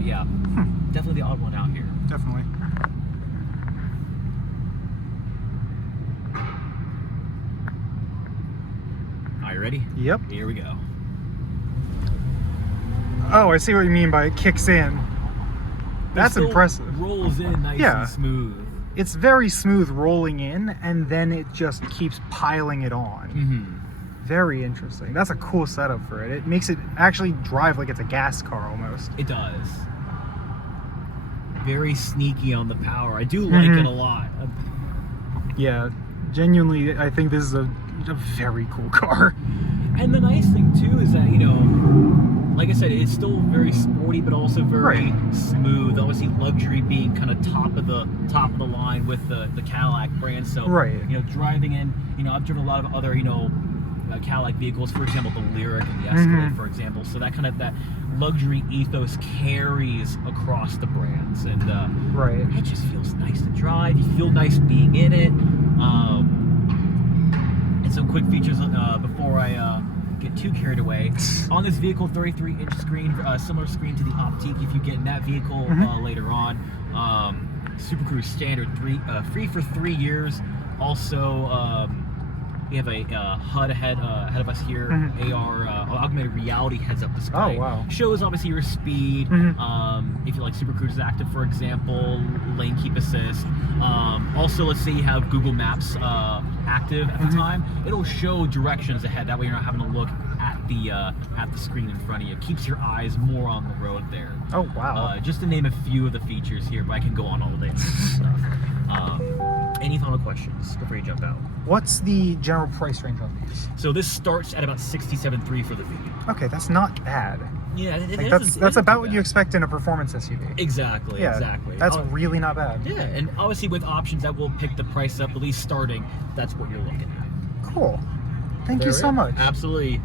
But yeah, definitely the odd one out here. Definitely. Are you ready? Yep. Here we go. Oh, I see what you mean by it kicks in. That's impressive. Rolls in nice and smooth. It's very smooth rolling in, and then it just keeps piling it on. Very interesting. That's a cool setup for it. It makes it actually drive like it's a gas car almost. It does. Very sneaky on the power. I do like it a lot. Yeah, genuinely, I think this is a very cool car. And the nice thing too is that, you know, like I said, it's still very sporty, but also very smooth. Obviously, luxury being kind of top of the line with the Cadillac brand. So, you know, driving in, you know, I've driven a lot of other, you know, Cadillac vehicles, for example, the Lyriq and the Escalade, for example. So that kind of that luxury ethos carries across the brands, and it just feels nice to drive. You feel nice being in it. And some quick features before I get too carried away. On this vehicle, 33-inch screen, similar screen to the Optiq if you get in that vehicle later on. Super Cruise standard, free for 3 years. Also, we have a HUD ahead of us here. AR, augmented reality heads-up display. Oh, wow. Shows obviously your speed. If you like Super Cruise is active, for example, lane keep assist. Also, let's say you have Google Maps active at the time. It'll show directions ahead. That way you're not having to look at the screen in front of you. It keeps your eyes more on the road there. Oh, wow. Just to name a few of the features here, but I can go on all day. Any final questions before you jump out? What's the general price range on these? So this starts at about $67,300 for the V. Okay, that's not bad. Yeah, that's about what you expect in a performance SUV. Exactly, exactly. That's really not bad. Yeah, and obviously with options that will pick the price up, at least starting, that's what you're looking at. Cool. Thank you so much. Absolutely.